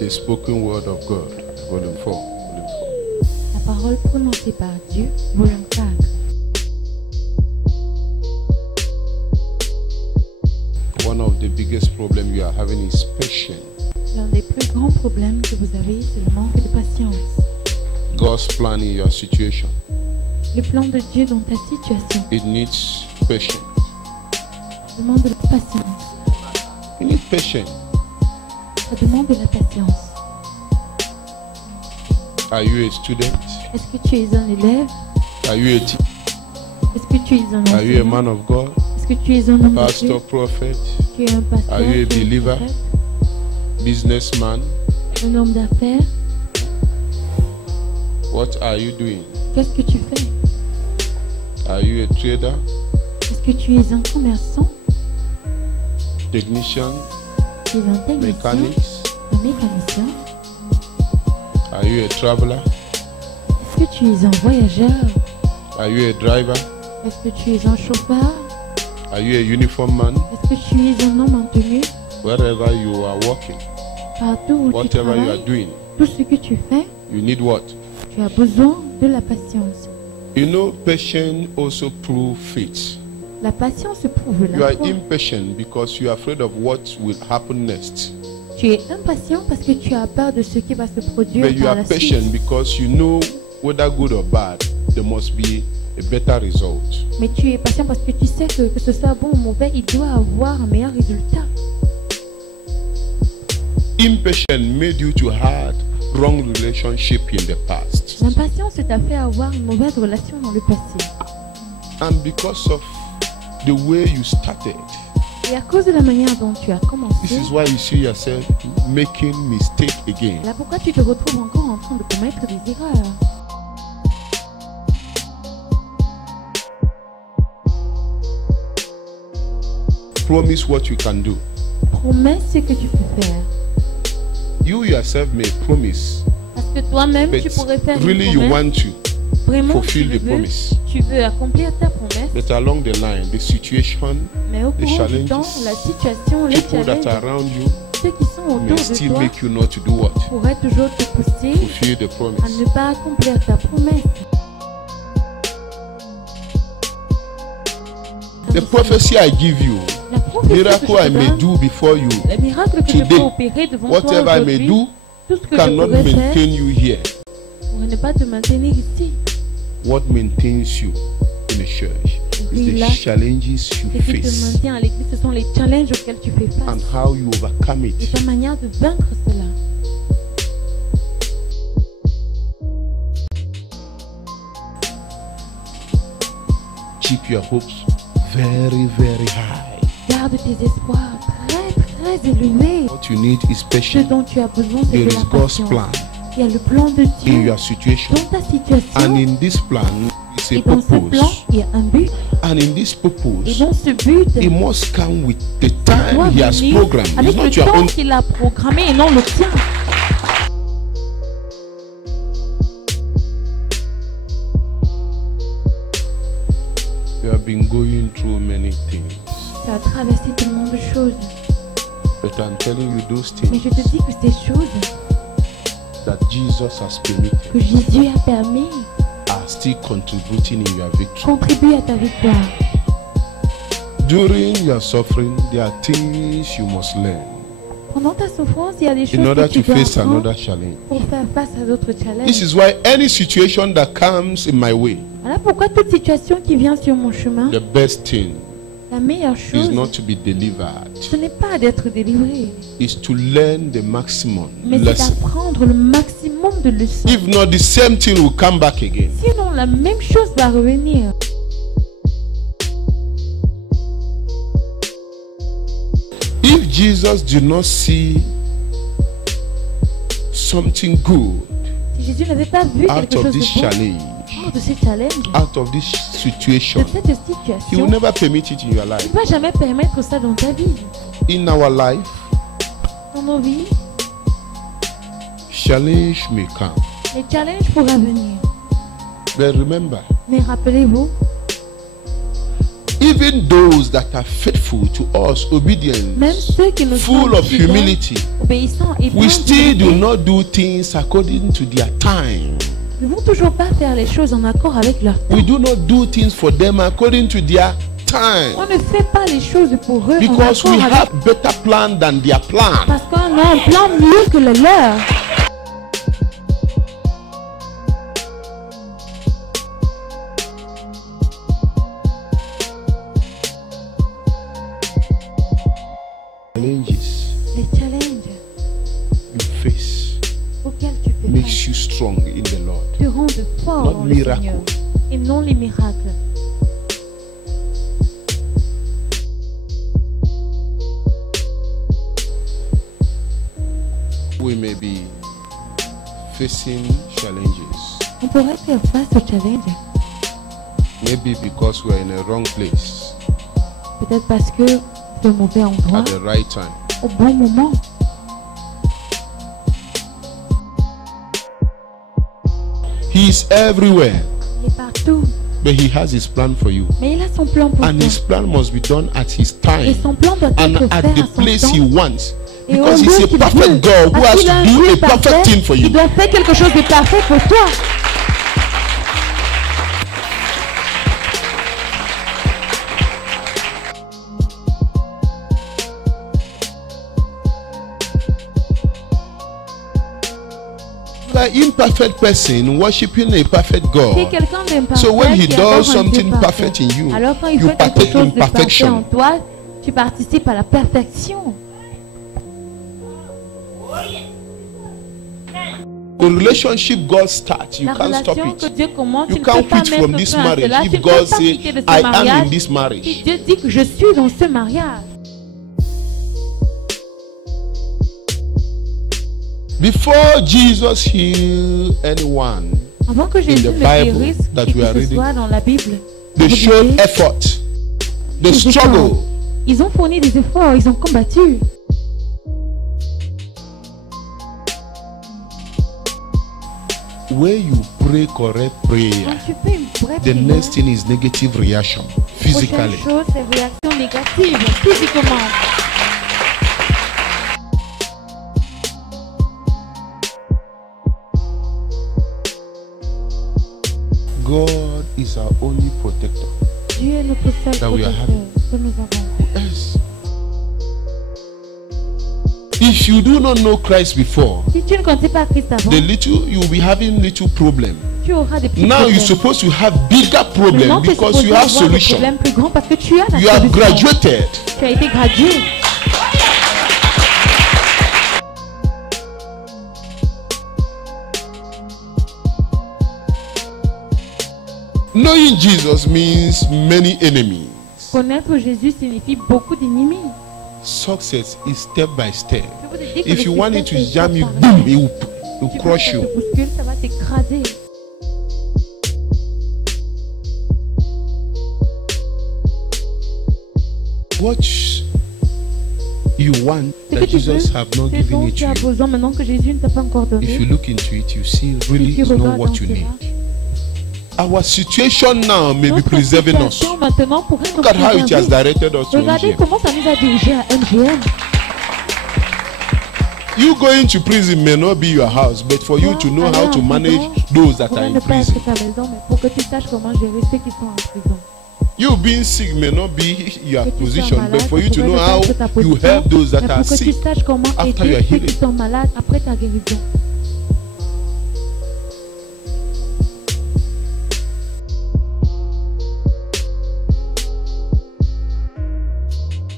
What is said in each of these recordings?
The spoken word of God, volume 4. La parole prononcée par Dieu, volume 4. One of the biggest problems you are having is patience. L'un des plus grands problèmes que vous avez, c'est le manque de patience. God's plan in your situation. Le plan de Dieu dans ta situation It needs patience. demande de la patience. You need patience. Ça demande de la patience. Are you a student? Est-ce que tu es un élève? Are you a teacher? Est-ce que tu es un Are you a enseignant? man of God? Est-ce que tu es un homme de Dieu? Pastor, prophet, Tu es un pasteur? Are you a tu es un believer? prophète, businessman? un homme d'affaires? What are you doing? Qu'est-ce que tu fais? Are you a trader? Est-ce que tu es un commerçant? Technician? Tu es un technicien? Mechanics? Un mécanicien? Are you a traveler? Est-ce que tu es un voyageur? Are you a driver? Est-ce que tu es un chauffeur? Are you a uniform man? Est-ce que tu es un homme en tenue? Wherever you are working, Partout où tu whatever you are travailles, doing, tout ce que tu fais, you need what? tu as besoin de la patience. You know, patience also proves faith. La patience prouve You la are foi. impatient because you are afraid of what will happen next. Tu es impatient parce que tu as peur de ce qui va se produire But you par are la patient suite. because you know whether good or bad, there must be a better result. Mais tu es patient parce que tu sais que ce soit bon ou mauvais, il doit avoir un meilleur résultat. Impatience made you to have wrong relationship in the past. L'impatience t'a fait avoir une mauvaise relation dans le passé. And because of the way you started, Et à cause de la manière dont tu as this commencé, is why you see yourself making mistake again. là pourquoi tu te retrouves encore en train de commettre des erreurs. Promise what you can do. Promets ce que tu peux faire. You yourself may promise, Parce que toi-même, but tu pourrais faire really une you promesse. want to Vraiment, fulfill the promise. tu veux accomplir ta promesse. But along the line, the situation, Mais au the cours du temps, challenges, la situation, les people that challenges, are around you ceux qui sont may autour de still toi make you not to do what? pourraient toujours te pousser Fulfill the à promise. ne pas accomplir ta promesse. The prophecy I give you, La prophétie miracle que je I te may donne, do before you, le miracle que je today, peux opérer devant toi whatever I may aujourd'hui, do, tout ce que je cannot pourrais faire maintain you here. pour ne pas te maintenir ici. What maintains you in the church Oui, is là, the challenges you Ce qui te face maintient à l'église, ce sont les challenges auxquels tu fais and face how you overcome et it. ta manière de vaincre cela. Keep your hopes very, very high. Garde tes espoirs très, très élevés. What you need is Ce patience. dont tu as besoin, c'est There de is la God's patience. plan Il y a le plan de in Dieu your situation. dans ta situation. And in this plan is a Et dans ce plan, purpose. il y a un but. And in this Et purpose, dans ce but, it must come with the il doit time He has venir programmed. It's avec not le your temps own. qu'il a programmé et non le tien. You have been going through many things. Tu as traversé tellement de choses. But I'm telling you those Mais things je te dis que ces choses that Jesus has permitted que Jésus a permis are still contributing in your victory. contribuent à ta victoire. During your suffering, there are things you must learn Pendant ta souffrance, il y a des in choses order que tu to dois face apprendre another challenge. pour faire face à d'autres This challenges. is why any situation that comes in my way, Voilà pourquoi toute situation qui vient sur mon chemin, the best thing la meilleure is chose, not to be delivered, ce n'est pas d'être délivré, is to learn the maximum mais c'est lesson. d'apprendre le maximum de leçons. If not, the same thing will come back again. Sinon, la même chose va revenir. If Jesus did not see something good Si Jésus n'avait pas vu out quelque of chose this de bon challenge, hors de ces challenges, out of this de situation, cette He situation, will never permit it in your il life. ne va jamais permettre ça dans ta vie. In our life, Dans nos vies, challenge may come. les challenges pourraient venir. But remember, Mais rappelez-vous, if even those that are faithful to us, obedient, Même ceux qui nous full sont of fidèles, humility, obéissants et we pleins still do d'humilité, not do things according to their time. ne vont toujours pas faire les choses en accord avec leur temps. We do not do things for them according to their time. On ne fait pas les choses pour eux Because en we accord have avec, better plan than their plan. parce qu'on a un plan mieux que le leur. Challenges Les challenges you face auxquels tu fais face makes you strong in the Lord. te rendent fort Not dans le miracle. Seigneur et non les miracles. We may be facing challenges, On pourrait faire face aux challenges, maybe because we are in a wrong place peut-être parce que c'est au mauvais endroit, at the right time. au bon moment. He is everywhere, Il est partout, but he has his plan for you. mais il a son plan pour And toi. his plan must be done at his Et time son plan doit and être at fait the à son place temps. he wants. Et au Because lieu he's a qu'il perfect veut. God who Parce has qu'il a un to do Dieu a perfect parfait, thing for you. il doit faire quelque chose de parfait pour toi. An imperfect person worshiping a perfect Tu es God. quelqu'un d'imparfait So when he qui adore does un Dieu something parfait. perfect in you, Alors quand il you fait quelque partake chose in de parfait en perfection. toi, tu participes à la perfection. The relationship God starts, you La can't stop relation que it. Dieu commence, You tu ne peux can't pas quit from mettre this fin à marriage cela. Tu if ne God peux pas say, quitter de ce I am in mariage. this Si marriage. Dieu dit que je suis dans ce mariage. Before Jesus healed anyone, Avant que Jésus ne the Bible guérisse that qui we are que ce reading, soit dans la Bible, they vous showed lisez, effort, they Ils struggle. ils ont fourni des efforts, ils ont combattu. When you pray correct Quand prayer, tu fais une vraie the prière, next thing is negative reaction, prochaine physically. chose, c'est réaction négative, physiquement. God is our only protector. Dieu est notre seul That we are protecteur having. que nous avons. Yes. If you do not know Christ before, Si tu ne connais pas Christ avant, you will be having little problem. tu auras des petits Now problèmes. you're supposed to have bigger problem Maintenant, tu es because supposé you have avoir des solution. problèmes plus grands parce que tu as la You have solution. graduated. Tu as été gradué. Knowing Jesus means many enemies. Connaître Jésus signifie beaucoup d'ennemis. Success is step by step. Je vous ai dit que If le you want it to succès, c'est jam you, par boom, étapes. it will Tu veux que crush ça you. te bouscule, ça va t'écraser. What you want Ce que that tu veux, Jesus have not c'est given dont it tu to as you. besoin maintenant que Jésus ne t'a pas encore donné. If you look into it, you see really tu it's not regardes what dans you cela, need. Our situation now may be notre preserving us. situation maintenant pourrait nous Look at how it has préserver. directed us to Regardez MGM. comment ça nous a dirigés à MGM. You going to prison may not be your house, but for you to know how to manage those that are Pourrait in ne pas prison. être ta maison, mais pour que tu saches comment gérer ceux qui sont en prison. You being sick may not be your Que tu sois position, malade, but for you ça to pourrait know ne pas how être ta you position, help those that mais are pour que tu sick saches comment after aider your ceux qui healing. sont malades après ta guérison.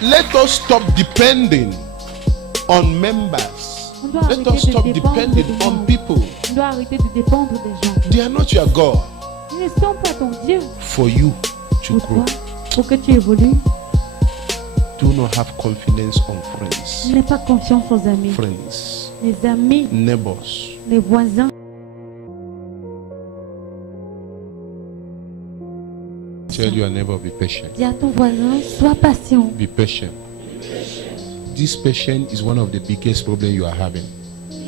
Let us stop depending on members. On doit Let arrêter us de stop dépendre depending des on gens. people. On doit arrêter de dépendre des gens. They are not your God. Ils ne sont pas ton Dieu For you to pour grow, toi, pour que tu évolues. do not have confidence on friends, N'aie pas confiance aux amis. friends, Les amis, neighbors. les voisins. Tell your neighbor, be patient. Dis à ton voisin, sois patient. Be patient. This patience is one of the biggest problems you are having.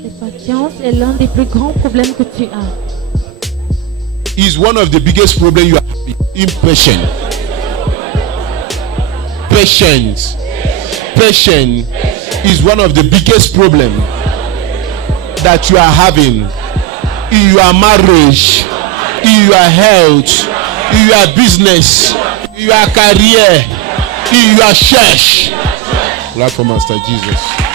La patience est l'un des plus grands problèmes que tu as. Is one of the biggest problems you are having. Impatient. patience. Patience is one of the biggest problems that you are having in your marriage, in your health, in your business, in your career, in your church. Clap for Master Jesus.